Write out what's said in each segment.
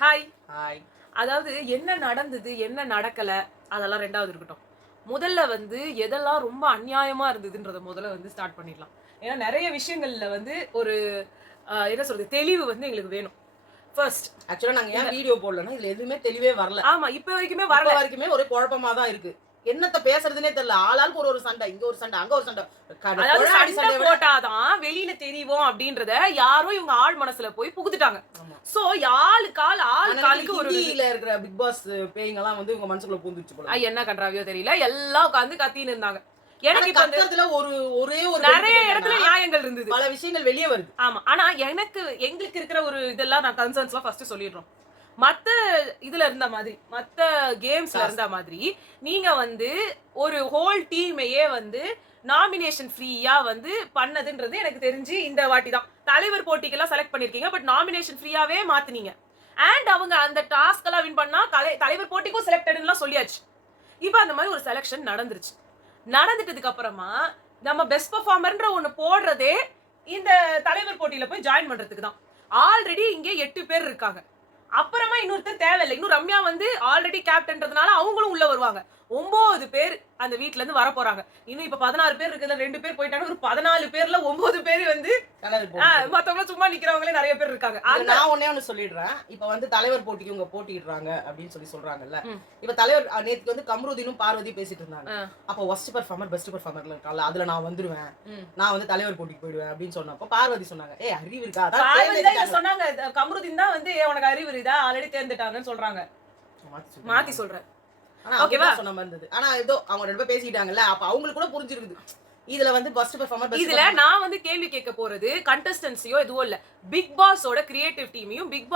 Hi. Hi. அதாவது என்ன நடந்தது, என்ன நடக்கல அதெல்லாம் 2வது இருக்கட்டும். முதல்ல வந்து எதெல்லாம் ரொம்ப அநியாயமா இருந்ததுன்றத முதல்ல வந்து ஸ்டார்ட் பண்ணிடலாம். ஏன்னா நெறைய விஷயங்கள்ல வந்து ஒரு என்ன சொல்றது தெளிவு வந்து எங்களுக்கு வேணும். ஃபர்ஸ்ட் ஆக்சுவலா நாங்க ஏன் வீடியோ போடலன்னா, இதுல எதுவுமே தெளிவே வரல. ஆமா. இப்ப வரைக்குமே இப்ப வரல. வரைக்குமே ஒரே குழப்பமா தான் இருக்கு. என்னத்த பேசுறதுன்னே தெரியல. ஆளாளுக்கு ஒரு சண்டை. இங்க ஒரு சண்டை, அங்க ஒரு சண்டை. அதாவது சண்டை போட்டாதான் வெளியில தெரியும் அப்படின்றத யாரோ இவங்க ஆள் மனசுல போய் புகுத்துட்டாங்க. சோ ஆளுக்கு ஒரு ஹிந்தியில இருக்கிற பிக் பாஸ் பேய்ங்கலாம் வந்து உங்க மனசுக்குள்ள பூந்துச்சு போல. என்ன கன்றாவியோ தெரியல. எல்லாம் உட்கார்ந்து கத்தின்னு இருந்தாங்க. எனக்கு இப்ப கத்துறதுல ஒரே ஒரு நிறைய இடத்துல நியாயங்கள் இருந்தது. பல விஷயங்கள் வெளியே வருது. ஆமா. ஆனா எங்களுக்கு இருக்கிற ஒரு இதெல்லாம் நான் கன்சர்ன்ஸ்லாம் ஃபர்ஸ்ட் சொல்லிடுறோம். மத்த இதுல இருந்த மாதிரி, மத்த கேம்ஸ்ல இருந்த மாதிரி நீங்க வந்து ஒரு ஹோல் டீமையே வந்து நாமினேஷன் ஃப்ரீயா வந்து பண்ணதுன்றது எனக்கு தெரிஞ்சு இந்த வாட்டி தான். தலைவர் போட்டிக்கெல்லாம் செலக்ட் பண்ணிருக்கீங்க. பட் நாமினேஷன் ஃப்ரீயாவே மாத்துனீங்க. அண்ட் அவங்க அந்த டாஸ்க் எல்லாம் வின் பண்ணா தலைவர் போட்டிக்கும் செலக்டட்லாம் சொல்லியாச்சு. இப்போ அந்த மாதிரி ஒரு செலக்ஷன் நடந்துருச்சு. நடந்துட்டதுக்கு அப்புறமா நம்ம பெஸ்ட் பெர்ஃபார்மர்ன்ற ஒன்னு போடுறதே இந்த தலைவர் போட்டியில போய் ஜாயின் பண்றதுக்கு தான். ஆல்ரெடி இங்க 8 பேர் இருக்காங்க. அப்புறமா இன்னொருத்தர் தேவையில்லை. இன்னும் ரம்யா வந்து ஆல்ரெடி கேப்டன்றதுனால அவங்களும் உள்ள வருவாங்க. 9 பேர் அந்த வீட்ல இருந்து வர போறாங்க. இன்னும் இப்ப 16 பேர் இருக்குல்ல, 2 பேர் போயிட்டாங்க. ஒரு 14 பேர்ல 9 பேர் வந்து மத்தவங்க சும்மா நிக்கிறவங்களே நிறைய பேர் இருக்காங்க. நான் ஒண்ணு சொல்லிடுறேன். இப்ப வந்து தலைவர் போட்டிக்கு இவங்க போட்டிடுறாங்க அப்படின்னு சொல்றாங்கல்ல. இப்ப தலைவர் நேத்துக்கு வந்து கம்ருதீனும் பார்வதி பேசிட்டு இருந்தாங்க. அப்ப பெஸ்ட் பெர்ஃபார்மர்ல இருக்கால, அதுல நான் வந்துருவேன், நான் வந்து தலைவர் போட்டிக்கு போயிடுவேன் அப்படின்னு சொன்னப்ப பார்வதி சொன்னாங்க, ஏய் அறிவு இருக்கா? பார்வதி சொன்னாங்க கம்ருதீன் தான் வந்து உனக்கு அறிவு இருக்கா, ஆல்ரெடி தேர்ந்துட்டாங்கன்னு சொல்றாங்க. மாத்தி சொல்றேன். ஓகேவா சொன்ன மாதிரி இருந்தது. ஆனா ஏதோ அவங்க 2 பேர் பேசிட்டாங்கல்ல, அப்ப அவங்களுக்கு கூட புரிஞ்சிருக்குது. இதுல வந்து பெஸ்ட் பெர்ஃபார்மர் இதுல நான் வந்து கேள்வி கேட்க போறது கண்டஸ்டன்ட்ஸையோ எதுவும் இல்ல, பிக் பாஸோட கிரியேட்டிவ் டீமையும் பிக்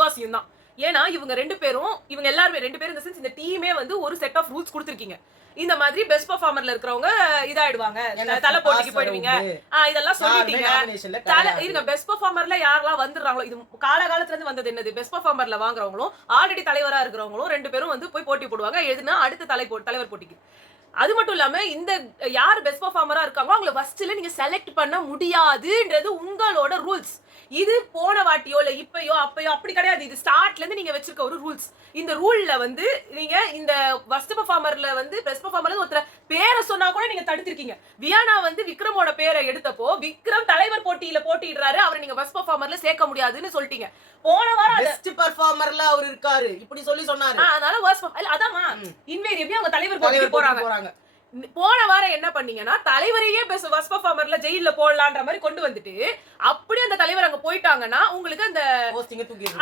பாஸையும் தான். ஏன்னா இவங்க 2 பேரும், இவங்க எல்லாருமே 2 பேரும் இந்த சென்ஸ் இந்த டீமே வந்து ஒரு செட் ஆஃப் ரூல்ஸ் கொடுத்திருக்கீங்க. இந்த மாதிரி பெஸ்ட் பெர்ஃபார்மர்ல இருக்கிறவங்க இதாயிடுவாங்க, தலை போட்டிக்கு போயிடுவீங்க, இதெல்லாம் சொல்லிட்டீங்க. இருங்க, பெஸ்ட் பெர்ஃபார்மர்ல யாரெல்லாம் வந்துடுறாங்களோ, இது காலகாலத்துல இருந்து வந்தது என்னது, பெஸ்ட் பெர்ஃபார்மர்ல வாங்குறவங்களும் ஆல்ரெடி தலைவரா இருக்கிறவங்களும் 2 பேரும் வந்து போய் போட்டி போடுவாங்க. எதுனா அடுத்த தலைவர் போட்டிக்கு. அது மட்டும் இல்லாம இந்த யார் பெஸ்ட் பெர்ஃபார்மரா இருக்காங்களோ அவங்கள ஃபர்ஸ்ட்ல நீங்க செலக்ட் பண்ண முடியாதுன்றது உங்களோட ரூல்ஸ். இது போன வாட்டியோ இல்ல இப்பயோ அப்பயோ அப்படி கிடையாது. இது ஸ்டார்ட்ல இருந்து நீங்க வச்சிருக்க ஒரு ரூல்ஸ். இந்த ரூல்ல வந்து நீங்க இந்த பெஸ்ட் பெர்ஃபார்மர்ல வந்து பெஸ்ட் பெர்ஃபார்மர்ல ஒருத்தர் பேரை சொன்னா கூட நீங்க தடுத்திருக்கீங்க. வியானா வந்து விக்ரமோட பேரை எடுத்தப்போ விக்ரம் தலைவர் போட்டியில போட்டிடுறாரு, அவரை நீங்க பெஸ்ட் பெர்ஃபார்மர்ல சேர்க்க முடியாதுன்னு சொல்லிட்டீங்க. போன வாரம் பெஸ்ட் பெர்ஃபார்மர்ல அவர் இருக்காரு இப்படி சொன்னாரு. அதனால அதாமா இன்வேரியபிளா அவங்க தலைவர் போட்டிக்கு போறாங்க. போன வாரம் என்ன பண்ணீங்கன்னா தலைவரையே பெஸ்ட் பெர்ஃபார்மர்ல ஜெயில போடலான்ற மாதிரி கொண்டு வந்துட்டு, அப்படி அந்த தலைவர் அங்க போயிட்டாங்கன்னா உங்களுக்கு அந்த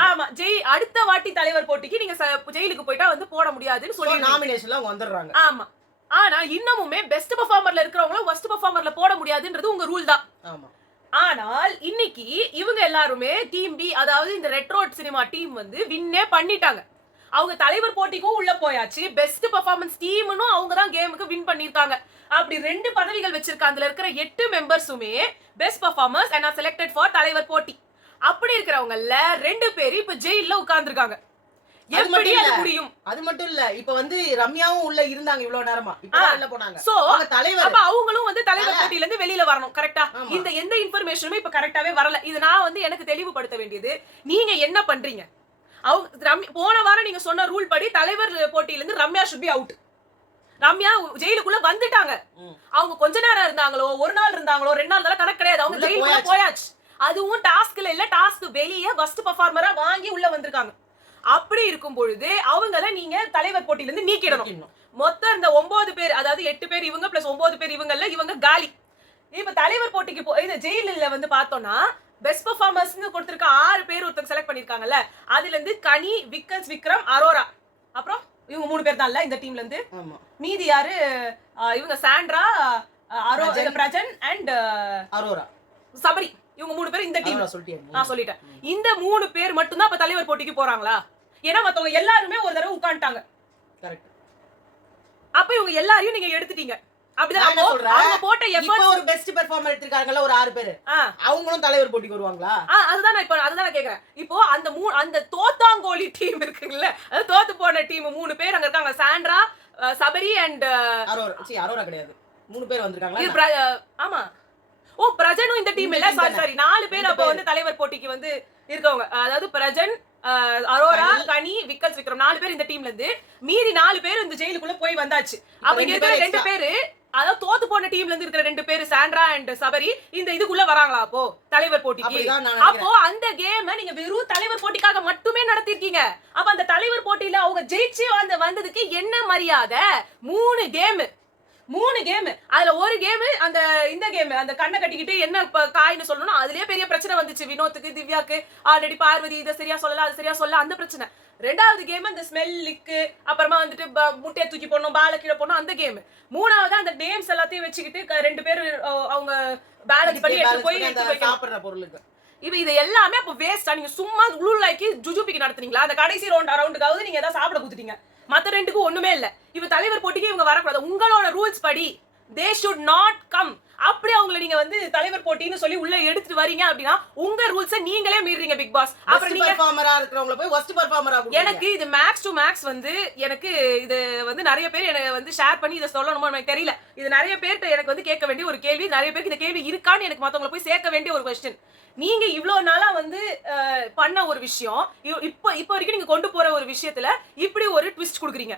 ஆமா அடுத்த வாட்டி தலைவர் போட்டிக்கு நீங்க ஜெயிலுக்கு போயிட்டா வந்து போட முடியாதுன்னு சொல்லி நாமினேஷன்ல அவங்க வந்துடுறாங்க. ஆமா. ஆனா இன்னமுமே பெஸ்ட் பெர்ஃபார்மர்ல இருக்கிறவங்களும் ஃபர்ஸ்ட் பெர்ஃபார்மர்ல போட முடியாதுன்றது உங்க ரூல் தான். ஆமா. ஆனால் இன்னைக்கு இவங்க எல்லாருமே டீம் பி, அதாவது இந்த ரெட்ரோ சினிமா டீம் வந்து வின்னே பண்ணிட்டாங்க. அவங்க தலைவர் போட்டிக்கும் உள்ள போயாச்சு. பெஸ்ட் பெர்ஃபார்மன்ஸ் டீம்னும் அவங்க தான் கேமுக்கு வின் பண்ணிருக்காங்க. அப்படி 2 பதவிகள் வச்சிருக்காங்க. அதுல இருக்கிற 8 மெம்பர்ஸுமே best performers and are selected for தலைவர் போட்டி. அப்படி இருக்கிறவங்கல 2 பேர் இப்ப ஜெயில்ல உட்கார்ந்திருக்காங்க. எப்படி அது முடியும்? அது மட்டும் இல்ல, இப்ப வந்து ரம்யாவும் உள்ள இருந்தாங்க இவ்வளவு நேரமா, இப்பதான் வெளிய போனாங்க. சோ தலைவர் அப்ப அவங்களும் வந்து தலைவர் போட்டியில இருந்து வெளியில வரணும். கரெக்ட்டா? இந்த எந்த இன்ஃபர்மேஷனுமே இப்ப கரெக்ட்டாவே வரல. இது நான் வந்து எனக்கு தெளிவுபடுத்த வேண்டியது, நீங்க என்ன பண்றீங்க? போன வாரம் நீங்க சொன்ன ரூல் படி தலைவர் போட்டியில இருந்து Ramya should be out. Ramya ஜெயிலுக்குள்ள வந்துட்டாங்க. அவங்க கொஞ்ச நேரம் இருந்தாங்களோ, ஒரு நாள் இருந்தாங்களோ, 2 நாள் தான் கணக்கு கிடையாது. அவங்க ஜெயிலுக்குள்ள போயாச்சு. அதுவும் டாஸ்க்ல இல்ல, டாஸ்க் வெளியே பெஸ்ட் பெர்ஃபார்மரா வாங்கி உள்ள வந்திருக்காங்க. அப்படி இருக்கும் பொழுது அவங்கள நீங்க தலைவர் போட்டியில இருந்து நீக்கிடணும். மொத்தம் இந்த 9 பேர், அதாவது 8 பேர் இவங்க பிளஸ் 9 பேர் இவங்கல்ல, இவங்க காலி. இப்ப தலைவர் போட்டிக்கு இந்த ஜெயிலில் வந்து பார்த்தோம்னா பெஸ்ட் பெர்ஃபார்மர்ஸ்னு கொடுத்திருக்க 6 பேர் ஒருத்தர் செலக்ட் பண்ணிருக்காங்கல்ல, அதுல இருந்து கனி, விக்ரம், அரோரா, அப்புறம் இவங்க 3 பேர் தான் இந்த டீம்ல இருந்து. மீதி யாரு? இவங்க சாண்ட்ரா, பிரஜன் அண்ட் அரோரா, சபரி, இவங்க 3 பேர் இந்த டீம். நான் சொல்லிட்டேன். இந்த 3 பேர் மட்டும் தான் இப்ப தலைவர் போட்டிக்கு போறாங்களா? ஏன்னா மத்தவங்க எல்லாருமே ஒரு தடவை உட்கார்ந்துட்டாங்க. கரெக்ட். அப்ப இவங்க எல்லாரையும் நீங்க எடுத்துட்டீங்க. அப்படிதான் அவங்க போட்ட எஃபர்ட். ஒரு பெஸ்ட் பெர்ஃபார்மர் எடுத்துக்காங்கல ஒரு 6 பேர், அவங்களும் தலைவர் போட்டிக்கு வருவாங்களா? அதுதான் நான் கேக்குறேன். இப்போ அந்த தோத்தாங்கோலி டீம் இருக்குல்ல, அது தோத்து போன டீம் 3 பேர் அங்க இருக்காங்க. சாண்ட்ரா, சபரி அண்ட் அரோரா கிடையாது, 3 பேர் வந்திருக்காங்களா? ஆமா. பிரஜனும் இந்த டீம் இல்ல, சாரி 4 பேர் அப்ப வந்து தலைவர் போட்டிக்கு வந்து இருக்கவங்க. அதாவது பிரஜன், அரோரா, கனி, விக்கல்ஸ் விக்ரம் 4 பேர் இந்த டீம்ல இருந்து மீதி 4 பேர் இந்த ஜெயிலுக்குள்ள போய் வந்தாச்சு. அப்ப இங்க இருக்கிற 2 பேரு அதாவது தோத்து போன டீம்ல இருந்து இருக்கிற 2 பேரு சாண்ட்ரா அண்ட் சபரி இந்த இதுக்குள்ள வராங்களா அப்போ தலைவர் போட்டிக்கு? அப்போ அந்த கேம் நீங்க வெறும் தலைவர் போட்டிக்காக மட்டுமே நடத்திருக்கீங்க. அப்ப அந்த தலைவர் போட்டியில அவங்க ஜெயிச்சு வந்ததுக்கு என்ன மரியாதை? 3 கேம் அதுல ஒரு கேம் அந்த இந்த கேம் அந்த கண்ணை கட்டிக்கிட்டு என்ன காய்னு சொல்லணும் அதுலயே பெரிய பிரச்சனை வந்துச்சு. வினோத்துக்கு, திவ்யாக்கு, ஆல்ரெடி பார்வதி இதை சரியா சொல்லல அது சரியா சொல்ல அந்த பிரச்சனை. 2வது கேம் அந்த ஸ்மெல்லுக்கு அப்புறமா வந்துட்டு முட்டையை தூக்கி போடணும், பால கீழே போடணும் அந்த கேம். 3வது அந்த நேம்ஸ் எல்லாத்தையும் வச்சுக்கிட்டு 2 பேர் அவங்க பேலன்ஸ் பண்ணி எடுத்து போய் சாப்பிடுற பொருளுக்கு இப்ப இது எல்லாமே அப்ப வேஸ்டா? நீங்க சும்மா உளுலாக்கி ஜுஜுபிக்கு நடத்துனீங்களா? அந்த கடைசி ரவுண்டுக்காவது நீங்க ஏதாவது சாப்பிட குடுத்துட்டீங்க. மத்த 2க்கு ஒண்ணுமே இல்ல. இப்ப தலைவர் போட்டிக்கு இவங்க வரக்கூடாது. உங்களோட ரூல்ஸ் படி they should not come. அப்படி அவங்களை நீங்க வந்து தலைவர் போட்டின்னு சொல்லி உள்ள எடுத்துட்டு வரீங்க அப்படின்னா உங்க ரூல்ஸை நீங்களே மீறீங்க பிக் பாஸ். அப்புறம் நீங்க பெர்ஃபார்மரா இருக்கிறவங்கள போய் worst பெர்ஃபார்மரா எனக்கு இது மேக்ஸ் டு மேக்ஸ் வந்து எனக்கு இது வந்து நிறைய பேர் எனக்கு வந்து ஷேர் பண்ணி இதை சொல்லணுமோ எனக்கு தெரியல. இது நிறைய பேர்கிட்ட எனக்கு வந்து கேட்க வேண்டிய ஒரு கேள்வி. நிறைய பேருக்கு இந்த கேள்வி இருக்கான்னு எனக்கு மத்தவங்களை போய் சேர்க்க வேண்டிய ஒரு கொஸ்டின். நீங்க இவ்வளவு நாளா வந்து பண்ண ஒரு விஷயம் இப்போ வரைக்கும் நீங்க கொண்டு போற ஒரு விஷயத்துல இப்படி ஒரு ட்விஸ்ட் கொடுக்குறீங்க.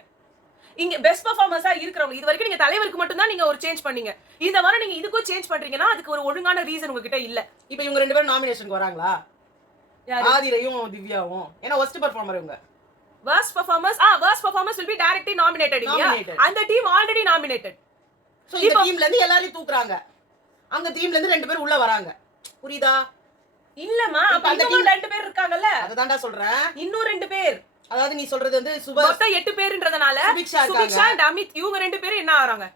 இங்க பெஸ்ட் பெர்ஃபார்மன்ஸா இருக்கிறவங்க இது வரைக்கும் நீங்க தலைவருக்கு மட்டும் தான் நீங்க ஒரு சேஞ்ச் பண்ணீங்க. இந்த வாரம் நீங்க இதுக்கும் சேஞ்ச் பண்றீங்கன்னா அதுக்கு ஒரு ஒழுங்கான ரீசன் உங்ககிட்ட இல்ல. இப்போ இவங்க 2 பேரும் நாமினேஷனுக்கு வராங்களா? ஆதிரையும் திவ்யாவும். ஏன்னா worst performer இவங்க. worst performers will be directly nominated. அந்த டீம் ஆல்ரெடி nominated. சோ இந்த டீம்ல இருந்து எல்லாரையும் தூக்குறாங்க. அந்த டீம்ல இருந்து 2 பேர் உள்ள வராங்க. புரியுதா? இல்லமா அப்ப அந்த டீம்ல 2 பேர் இருக்காங்கல்ல. அததான்டா சொல்றேன். இன்னும் 2 பேர். அதாவது நீ சொல்றது வந்து மொத்தம் 8 பேர்ன்றதனால சுபிக்ஷா அண்ட் அமித் இவங்க 2 பேரும் என்ன ஆறாங்க?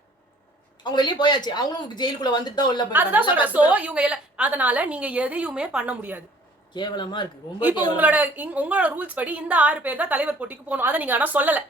அவங்க வெளிய போயாச்சு. அவங்களும் ஜெயிலுக்குள்ள வந்துட்டு தான் உள்ள போறாங்க. அததான் சொல்றேன். சோ இவங்க அதனால நீங்க எதையுமே பண்ண முடியாது. கேவலமா இருக்கு. ரொம்ப இப்போ உங்களோட ரூல்ஸ் படி இந்த 6 பேர் தான் தலைவர் போட்டிக்கு போகணும். அத நீங்க ஆனா சொல்லல.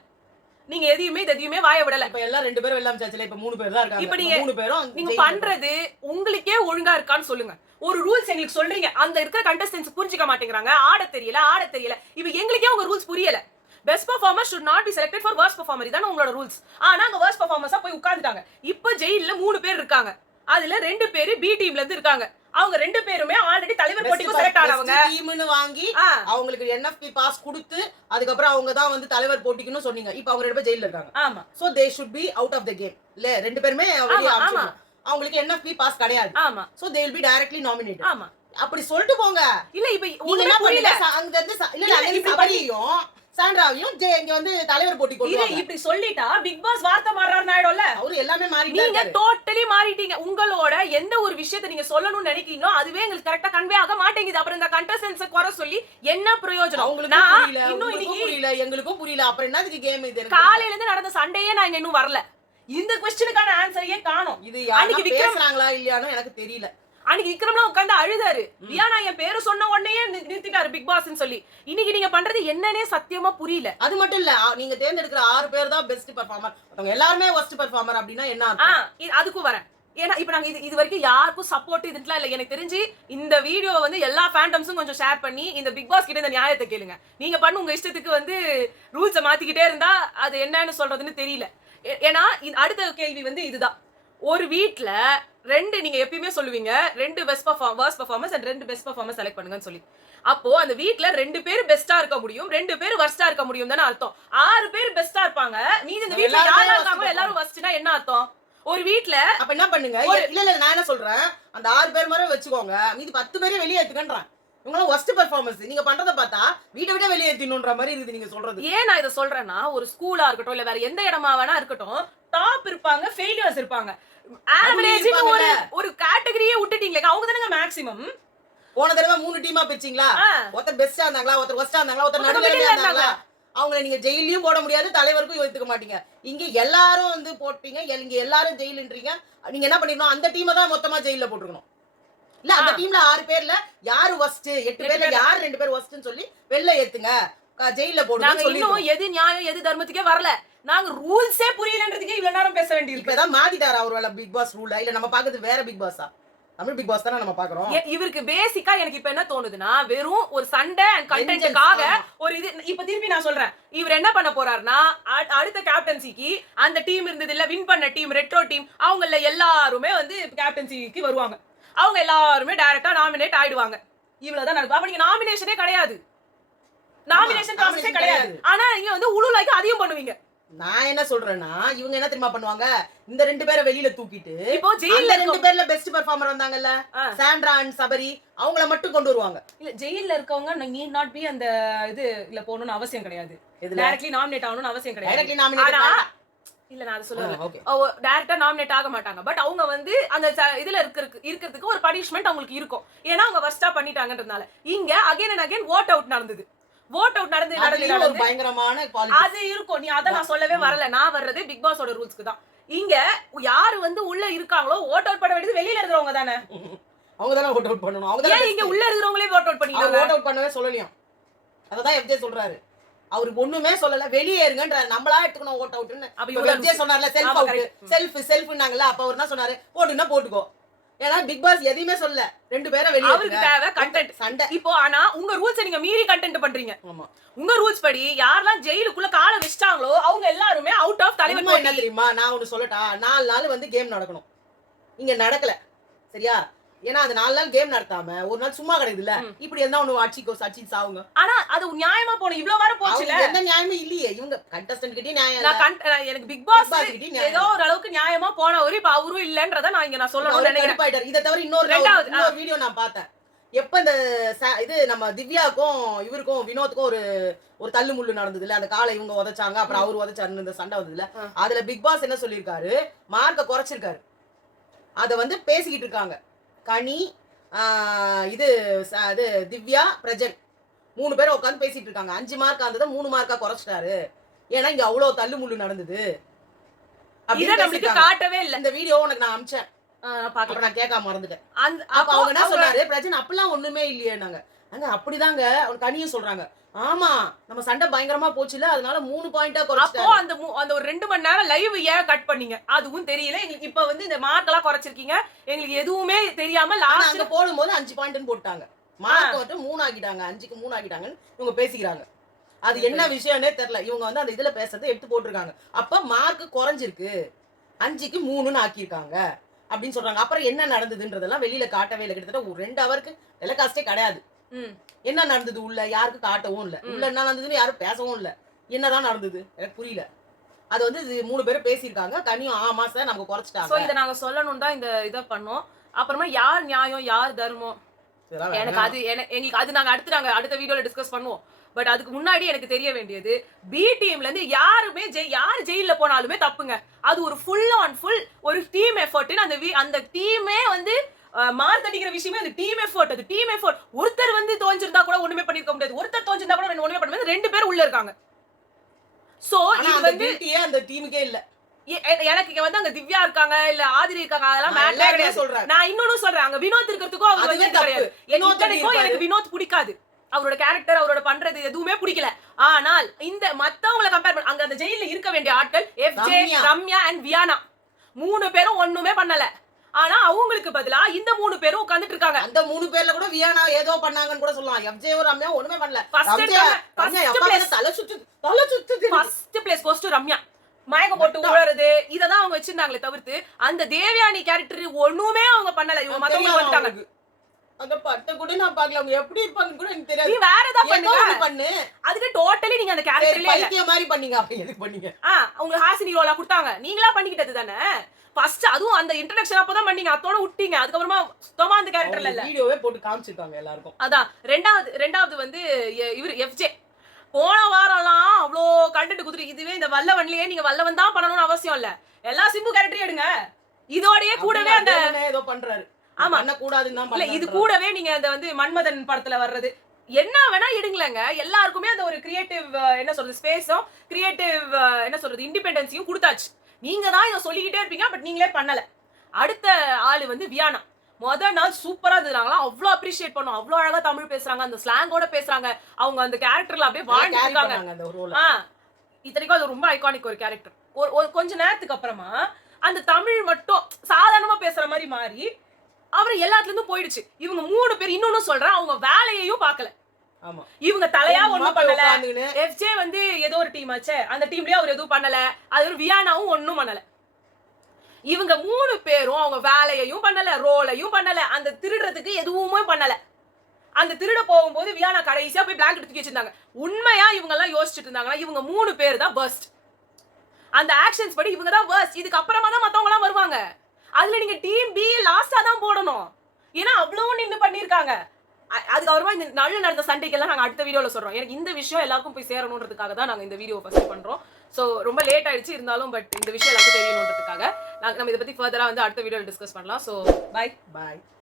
நீங்க எதையுமே வாய விடல. இப்ப எல்லாம் 2 பேரும் வெள்ளாம சாச்சல. இப்ப 3 பேர் தான் இருக்காங்க. இப்ப நீங்க 3 பேரும் நீங்க பண்றது உங்களுக்கே ஒழுங்கா இருக்கான்னு சொல்லுங்க. ஒரு ரூல்ஸ் எங்களுக்கு சொல்றீங்க. அந்த இருக்கிற கண்டஸ்டன்ட்ஸ் புரிஞ்சிக்க மாட்டேங்கறாங்க. ஆட தெரியல. இப்ப எங்களுக்கே உங்க ரூல்ஸ் புரியல. Best performer should not be selected for worst performer. இதான உங்களோட ரூல்ஸ். ஆனா அங்க worst performers போய் உட்கார்ந்துட்டாங்க. இப்ப ஜெயில்ல 3 பேர் இருக்காங்க. அதுல 2 பேர் பி டீம்ல இருந்து இருக்காங்க. அவங்க 2 பேருமே ஆல்ரெடி தலைவர் போட்டிக்கு செலக்ட் ஆனவங்க. டீம்னு வாங்கி அவங்களுக்கு NFP பாஸ் கொடுத்து அதுக்கு அப்புறம் அவங்க தான் வந்து தலைவர் போட்டிக்குன்னு சொன்னீங்க. இப்போ அவங்க 2 பேர் ஜெயில்ல இருக்காங்க. ஆமா. So they should be out of the game. இல்ல 2 பேருமே வெளிய ஆப்ஷன். அவங்களுக்கு NFP பாஸ் கிடையாது. ஆமா. so they will be directly nominated. ஆமா. அப்படி சொல்லிட்டு போங்க. இல்ல இப்ப நீங்க என்ன புரியல அங்க இருந்து இல்ல அங்க சபரியும் சாண்ட்ராவையும் இங்க வந்து தலைவர் போட்டி கொண்டு வாங்க. இப்படி சொல்லிட்டா பிக் பாஸ் வார்த்தை மாறறாருன்னு ஆயிடும்ல. அவரு எல்லாமே மாறிட்டாரு. நீங்க டோட்டலி மாறிட்டீங்க. உங்களோட எந்த ஒரு விஷயத்தை நீங்க சொல்லணும்னு நினைக்கிறீங்களோ அதுவே உங்களுக்கு கரெக்ட்டா கன்வே ஆக மாட்டேங்குது. அப்புறம் இந்த கண்டஸ்டன்ட்ஸ் குறை சொல்லி என்ன பிரயோஜனம்? இன்னும் புரியல எங்களுக்கும் புரியல. அப்புறம் என்னதுக்கு கேம் இது? காலையில இருந்து நடந்த சண்டையே நான் இன்னும் வரல. இந்த क्वेश्चनக்கான ஆன்சரையே காணோம். இது யாருக்கு பேசுறாங்களா இல்லையானோ எனக்கு தெரியல. அன்னைக்கு விக்ரம்லாம் உட்கார்ந்து அழுதாரு. வியானா என் பேரு சொன்ன உடனே நிறுத்திட்டாரு பிக் பாஸ்னு சொல்லி. இன்னைக்கு நீங்க பண்றது என்னன்னே சத்தியமா புரியல. அது மட்டும் இல்ல நீங்க தேர்ந்தெடுக்கிற 6 பேர் தான் பெஸ்ட் பெர்ஃபார்மர். அவங்க எல்லாரும் worst பெர்ஃபார்மர் அப்படினா என்ன அர்த்தம்? அதுக்கு வரேன். ஏன்னா இப்ப நாங்க இது வரைக்கும் யாருக்கும் சப்போர்ட் இதுல இல்ல. எனக்கு தெரிஞ்சு இந்த வீடியோ வந்து எல்லா ஃபேண்டம்ஸும் கொஞ்சம் ஷேர் பண்ணி இந்த பிக் பாஸ் கிட்ட இந்த நியாயத்தை கேளுங்க. நீங்க பண்ண உங்க இஷ்டத்துக்கு வந்து ரூல்ஸை மாத்திக்கிட்டே இருந்தா அது என்னன்னு சொல்றதுன்னு தெரியல. ஏன்னா அடுத்த கேள்வி வந்து இதுதான். ஒரு வீட்ல 2 நீங்க எப்பயுமே சொல்லுவீங்க 2 worst performers and 2 best performers select பண்ணுங்கன்னு சொல்லி. அப்போ அந்த வீட்ல 2 பேர் பெஸ்டா இருக்க முடியும், 2 பேர் வர்ஸ்டா இருக்க முடியும் தானே அர்த்தம். 6 பேர் பெஸ்டா இருப்பாங்க. மீதி இந்த வீட்ல யாரா இருக்காங்களோ எல்லாரும் வர்ஸ்ட்னா என்ன அர்த்தம்? ஒரு வீட்ல அப்ப என்ன பண்ணுங்க? இல்ல நான் என்ன சொல்றேன், அந்த 6 பேர் மாதிரி வச்சுக்கோங்க. மீதி 10 பேரே வெளியே ஏத்துக்கன்றேன். இவங்க worst performance. நீங்க பண்றத பார்த்தா வீட்டை விட வெளியே ஏத்தினும்ன்ற மாதிரி இருக்குது நீங்க சொல்றது. ஏன் நான் இத சொல்றேன்னா ஒரு ஸ்கூலா இருக்கட்டும் இல்ல வேற எந்த இடமா வேணா இருக்கட்டும் டாப் இருப்பாங்க, ஃபெயிலியர்ஸ் இருப்பாங்க. ஆவரேஜ் ஒரு கேட்டகரியே விட்டுட்டீங்களே. அவங்க தானங்க மேக்ஸிமம். போன தடவை 3 டீமா பிரிச்சீங்களா? ஒருத்தர் பெஸ்டா இருந்தாங்களா, ஒருத்தர் வர்ஸ்டா இருந்தாங்களா, ஒருத்தர் நடுவுல இருந்தாங்களா? அவங்கள நீங்க ஜெயிலையும் போட முடியாது, தலைவருக்கும் ஏத்துக்க மாட்டீங்க. இங்க எல்லாரும் வந்து போட்டீங்க. இங்க எல்லாரும் ஜெயிலுன்றீங்க. நீங்க என்ன பண்ணிரணும்? அந்த டீமை தான் மொத்தமா ஜெயில போட்டுறணும். இல்ல அந்த டீம்ல 6 பேர்ல யாரு வர்ஸ்ட், 8 பேர்ல யார் 2 பேர் வர்ஸ்ட்னு சொல்லி வெளில ஏத்துங்க, ஜெயில போடுங்க. இன்னும் எது நியாயம் எது தர்மத்துக்கே வரல. நாங்க ரூல்ஸே புரியலன்றதுக்கே இவ்வளவு நேரம் பேச வேண்டியிருக்கு. இப்பதான் மாத்திட்டாரா அவரோட பிக் பாஸ் ரூல்? இல்ல நம்ம பாக்குறது வேற பிக் பாஸா? தமிழ் பிக் பாஸ் தான நம்ம பாக்குறோம். இவருக்கு பேசிக்கா எனக்கு இப்ப என்ன தோணுதுன்னா வெறும் ஒரு சண்டை அண்ட் கண்டென்ட்காக ஒரு இது. இப்ப திருப்பி நான் சொல்றேன், இவர் என்ன பண்ண போறாருன்னா அடுத்த கேப்டன்சிக்கு அந்த டீம் இருந்தது இல்ல வின் பண்ண டீம் ரெட்ரோ டீம் அவங்கள எல்லாருமே வந்து கேப்டன்சிக்கு வருவாங்க. அவங்க எல்லாருமே டைரக்டா நாமினேட் ஆயிடுவாங்க. இவ்வளவுதான் நடக்கும். அப்ப நீங்க நாமினேஷனே கிடையாது. நாமினேஷன் ப்ராசஸே கிடையாது. ஆனா நீங்க வந்து உளுலாய்க்கு அதையும் பண்ணுவீங்க. நான் என்ன சொல்றேன்னா இவங்க என்ன தெரியுமா பண்ணுவாங்க, இந்த 2 பேரை வெளியில தூக்கிட்டு இப்போ ஜெயில்ல 2 பேர்ல பெஸ்ட் பெர்ஃபார்மர் வந்தாங்கல்ல சாண்ட்ரா அண்ட் சபரி, அவங்கள மட்டும் கொண்டு வருவாங்க. இல்ல ஜெயில்ல இருக்கவங்க நீட் நாட் பி அந்த இது இல்ல போகணும்னு அவசியம் கிடையாது. டைரக்ட்லி நாமினேட் ஆகணும்னு அவசியம் கிடையாது. டைரக்ட்லி நாமினேட் இல்ல நான் அது சொல்லல. ஓகே டைரக்டா நாமினேட் ஆக மாட்டாங்க. பட் அவங்க வந்து அந்த இதுல இருக்கிறதுக்கு ஒரு பனிஷ்மென்ட் அவங்களுக்கு இருக்கும். ஏன்னா அவங்க வர்ஸ்டா பண்ணிட்டாங்கன்றதுனால. இங்க again and again vote out நடந்தது. வோட் அவுட் நடந்து ஒரு பயங்கரமான குவாலிட்டி அது இருக்கும். நீ அத நான் சொல்லவே வரல. நான் வர்றது பிக் பாஸோட ரூல்ஸ்க்கு தான். இங்க யாரு வந்து உள்ள இருக்காங்களோ வோட் அவுட் பண்ண வேண்டியது வெளியில இருக்கிறவங்க தானே. அவங்க தான வோட் அவுட் பண்ணனும். அவங்க ஏன் இங்க உள்ள இருக்கிறவங்களே வோட் அவுட் பண்ணிட்டாங்க. வோட் அவுட் பண்ணவே சொல்லலையா. அததான் எஃப்ஜே சொல்றாரு. அவருக்கு ஒண்ணுமே சொல்லல, வெளியேறுங்கன்ற நம்மளா எடுத்துக்கணும் வோட் அவுட்னு. அப்ப எஃப்ஜே சொன்னார்ல செல்ஃப் அவுட் செல்ஃப்னாங்கல, அப்ப அவர் என்ன சொன்னாரு, போடுனா போட்டுக்கோ. ஏன்னா பிக் பாஸ் எதையுமே சொல்லல, 2 பேரை வெளியே அவருக்கு தேவை கண்டென்ட் சண்டை. இப்போ ஆனா உங்க ரூல்ஸ் நீங்க மீறி கண்டென்ட் பண்றீங்க. ஆமா உங்க ரூல்ஸ் படி யாரெல்லாம் ஜெயிலுக்குள்ள காலை வச்சிட்டாங்களோ அவங்க எல்லாருமே அவுட் ஆஃப் தலைவர். என்ன தெரியுமா, நான் ஒன்னு சொல்லட்டா, 4 நாள் வந்து கேம் நடக்கணும், இங்க நடக்கல சரியா. ஏன்னா அது 4 நாள் கேம் நடத்தாம ஒரு நாள் சும்மா கிடைக்குதுல்ல, இப்படி இருந்தா ஒண்ணு அடிச்சு சாவுங்க. ஆனா அது நியாயமா போன இவ்வளவு வாரம் போச்சுல, எந்த நியாயமே இல்லையே. இவங்க கண்டஸ்டன்ட் கிட்டே நியாயம் நான் எனக்கு பிக் பாஸ் ஏதோ ஒரு அளவுக்கு நியாயமா போனவரு இப்ப அவரும் இல்லன்றத நான் இங்க நான் சொல்லணும்னு நினைக்கிறேன். இத தவிர இன்னொரு வீடியோ நான் பார்த்தேன். எப்ப இந்த இது நம்ம திவ்யாக்கும் இவருக்கும் வினோத்துக்கும் ஒரு தள்ளு முள்ளு நடந்தது இல்ல, அந்த காலை இவங்க உதைச்சாங்க, அப்புறம் அவரு உதைச்சாருன்னு இந்த சண்டை வந்தது இல்ல, அதுல பிக் பாஸ் என்ன சொல்லியிருக்காரு, மார்க்க குறைச்சிருக்காரு. அத வந்து பேசிக்கிட்டு இருக்காங்க கனி, இது திவ்யா, பிரஜன் 3 பேரும் உட்காந்து பேசிட்டு இருக்காங்க. 5 மார்க் ஆனதை 3 மார்க்கா குறைச்சிட்டாரு. ஏன்னா இங்க அவ்வளவு தள்ளு முள்ளு நடந்தது. நம்மளுக்கு காட்டவே இல்ல. இந்த வீடியோ உனக்கு நான் அனுப்பிச்சேன், நான் கேட்காம மறந்துட்டேன். அப்ப அவங்க என்ன சொன்னாரு, பிரஜன் அப்படிலாம் ஒண்ணுமே இல்லையே. நாங்க அப்படிதாங்க கனியும் சொல்றாங்க. ஆமா நம்ம சண்டை பயங்கரமா போச்சுல, அதனால 3 பாயிண்டா குறைச்சிட்டாரு. அப்போ அந்த ஒரு 2 மணி நேரம் லைவ் ஏன் கட் பண்ணீங்க அதுவும் தெரியல எங்களுக்கு. இப்ப வந்து இந்த மார்க் எல்லாம் குறைச்சிருக்கீங்க, எங்களுக்கு எதுவுமே தெரியாம லாஸ்ட் அங்க போடும்போது 5 பாயிண்ட்னு போட்டாங்க. மார்க் வந்து 3 ஆக்கிட்டாங்க, 5க்கு 3 ஆக்கிட்டாங்கன்னு இவங்க பேசிக்கிறாங்க. அது என்ன விஷயம்னே தெரியல. இவங்க வந்து அந்த இதுல பேசுறதை எடுத்து போட்டுருக்காங்க. அப்ப மார்க் குறைஞ்சிருக்கு, 5க்கு 3ன்னு ஆக்கியிருக்காங்க அப்படின்னு சொல்றாங்க. அப்புறம் என்ன நடந்ததுன்றதெல்லாம் வெளியில காட்டவே இல்லை. கிட்டத்தட்ட 2 ஹவருக்கு டெலிகாஸ்டே கிடையாது. என்ன நடந்தது உள்ள யாருக்கு காட்டவும் இல்ல, உள்ள என்ன நடந்ததுன்னு யாரும் பேசவும் இல்ல. என்னதான் நடந்தது எனக்கு புரியல. அது வந்து 3 பேரும் பேசியிருக்காங்க. கனியும் ஆமா சார் நமக்கு குறைச்சிட்டாங்க. சோ இத நாங்க சொல்லணும் தான் இந்த இத பண்ணோம். அப்புறமா யார் நியாயம் யார் தர்மம் எங்களுக்கு அது நாங்க அடுத்த வீடியோல டிஸ்கஸ் பண்ணுவோம். பட் அதுக்கு முன்னாடி எனக்கு தெரிய வேண்டியது, பி டீம்ல இருந்து யாருமே யார் ஜெயில போனாலுமே தப்புங்க. அது ஒரு ஃபுல் ஆன் ஃபுல் ஒரு டீம் எஃபர்ட். அந்த டீமே வந்து மார்க் அடிக்கிற விஷயமே அது டீம் எஃபர்ட். அது டீம் எஃபர்ட். ஒருத்தர் வந்து தோஞ்சிருந்தா கூட ஒண்ணுமே பண்ணிருக்க முடியாது, ஒருத்தர் தோஞ்சிருந்தா கூட ஒண்ணுமே பண்ண முடியாது. 2 பேர் உள்ள இருக்காங்க. சோ இது வந்து அந்த டீமுக்கே இல்ல. எனக்கு வந்து அங்க திவ்யா இருக்காங்க இல்ல ஆதிரி இருக்காங்க, அதெல்லாம் மேட்டரே கிடையாது. நான் இன்னொன்னு சொல்றேன், அங்க வினோத் இருக்கிறதுக்கும் அவர் வந்து கிடையாது. எனக்கு வினோத் பிடிக்காது, அவரோட கேரக்டர் அவரோட பண்றது எதுவுமே பிடிக்கல. ஆனால் இந்த மத்தவங்கள கம்பேர் பண்ண அங்க அந்த ஜெயில இருக்க வேண்டிய ஆட்கள் எஃப்ஜே, ரம்யா அண்ட் வியானா 3 பேரும் ஒண்ணுமே பண்ணல. ஆனா அவங்களுக்கு பதிலா இந்த 3 பேரும் உட்கார்ந்துட்டு இருக்காங்க. அந்த 3 பேர்ல கூட வியானா ஏதோ பண்ணாங்கன்னு கூட சொல்லலாம். எஃப்ஜே ரம்யா ஒண்ணுமே பண்ணல. First place goes to Ramya. மயக்கம் போட்டு உழறது இததான் அவங்க வச்சிருந்தாங்களே தவிர்த்து அந்த தேவயானி கேரக்டர் ஒண்ணுமே அவங்க பண்ணல. இவங்க மத்தவங்க வந்துட்டாங்க. அந்த பட்ட கூட நான் பார்க்கல, அவங்க எப்படி இருப்பாங்க கூட எனக்கு தெரியாது. நீ வேற ஏதாவது பண்ணு. அதுக்கு டோட்டலி நீங்க அந்த கேரக்டர்ல பைத்திய மாதிரி பண்ணீங்க. அப்ப எதுக்கு பண்ணீங்க? உங்களுக்கு ஹாசினி ரோலா கொடுத்தாங்க, நீங்களா பண்ணிக்கிட்டது தானே. ஃபர்ஸ்ட் அதுவும் அந்த இன்ட்ரோடக்ஷன் அப்பதான் பண்ணீங்க, அதோட விட்டீங்க. அதுக்கு அப்புறமா சுத்தமா அந்த கேரக்டர்ல இல்ல. வீடியோவே போட்டு காமிச்சிருக்காங்க எல்லாருக்கும். அதான் ரெண்டாவது வந்து இவர் எஃப்ஜே போன வாரம்லாம் அவ்வளோ கண்டென்ட் குடுத்துரு. இதுவே இந்த வல்லவன்லயே நீங்க வல்லவன் தான் பண்ணணும்னு அவசியம் இல்ல, எல்லா சிம்பு கேரக்டரையும் எடுங்க. இதோடயே கூடவே அந்த ஏதோ பண்றாரு. ஆமா என்ன கூடாதுன்னு தான் இல்ல, இது கூடவே நீங்க அந்த வந்து மன்மதன் படத்துல வர்றது என்ன வேணா எடுங்களேங்க. எல்லாருக்குமே அந்த ஒரு கிரியேட்டிவ் என்ன சொல்றது ஸ்பேஸும் கிரியேட்டிவ் என்ன சொல்றது இண்டிபெண்டன்ஸையும் கொடுத்தாச்சு. நீங்க தான் இதை சொல்லிக்கிட்டே இருப்பீங்க, பட் நீங்களே பண்ணல. அடுத்த ஆளு வந்து வியானா. முதல் நாள் சூப்பரா இருந்தாங்களா, அவ்வளோ அப்ரிஷியேட் பண்ணோம். அவ்வளோ அழகா தமிழ் பேசுறாங்க, அந்த ஸ்லாங்கோட பேசுறாங்க. அவங்க அந்த கேரக்டர்ல அப்படியே வாழ்ந்துருக்காங்க. இத்தனைக்கும் அது ரொம்ப ஐகானிக் ஒரு கேரக்டர். ஒரு கொஞ்ச நேரத்துக்கு அப்புறமா அந்த தமிழ் மட்டும் சாதாரணமா பேசுற மாதிரி மாறி அவர் எல்லாத்துல இருந்தும் போயிடுச்சு. இவங்க 3 பேர் இன்னொன்னு சொல்றேன், அவங்க வேலையையும் பார்க்கல. ஆமா இவங்க தலையா ஒண்ணும் பண்ணல. எஃப்ஜே வந்து ஏதோ ஒரு டீம் ஆச்சே, அந்த டீம்லயே அவர் எதுவும் பண்ணல. அது ஒரு வியானாவும் ஒண்ணும் பண்ணல. இவங்க 3 பேரும் அவங்க வேலையையும் பண்ணல, ரோலையும் பண்ணல, அந்த திருடுறதுக்கு எதுவுமே பண்ணல. அந்த திருட போகும்போது வியானா கடைசியா போய் பிளாங்கெட் தூக்கி வச்சிருந்தாங்க. உண்மையா இவங்க எல்லாம் யோசிச்சுட்டு இருந்தாங்கன்னா இவங்க 3 பேர் தான் worst. அந்த ஆக்ஷன்ஸ் படி இவங்க தான் worst. இதுக்கு அப்புறமா தான் மத்தவங்க எல்லாம் வருவாங்க. அதுல நீங்க டீம் பி லாஸ்டா தான் போடணும். ஏன்னா அவ்வளவு நின்னு பண்ணிருக்காங்க. அதுக்கப்புறமா இந்த நடந்த சண்டைக்கெல்லாம் நாங்க அடுத்த வீடியோல சொல்றோம். எனக்கு இந்த விஷயம் எல்லாருக்கும் போய் சேரணுன்றதுக்காக தான் நாங்க இந்த வீடியோ ஃபர்ஸ்ட் பண்றோம். சோ ரொம்ப லேட் ஆயிடுச்சு இருந்தாலும் பட் இந்த விஷயம் எல்லாருக்கும் தெரியணுன்றதுக்காக நம்ம இதை பத்தி ஃபர்தரா வந்து அடுத்த வீடியோல டிஸ்கஸ் பண்ணலாம். So by.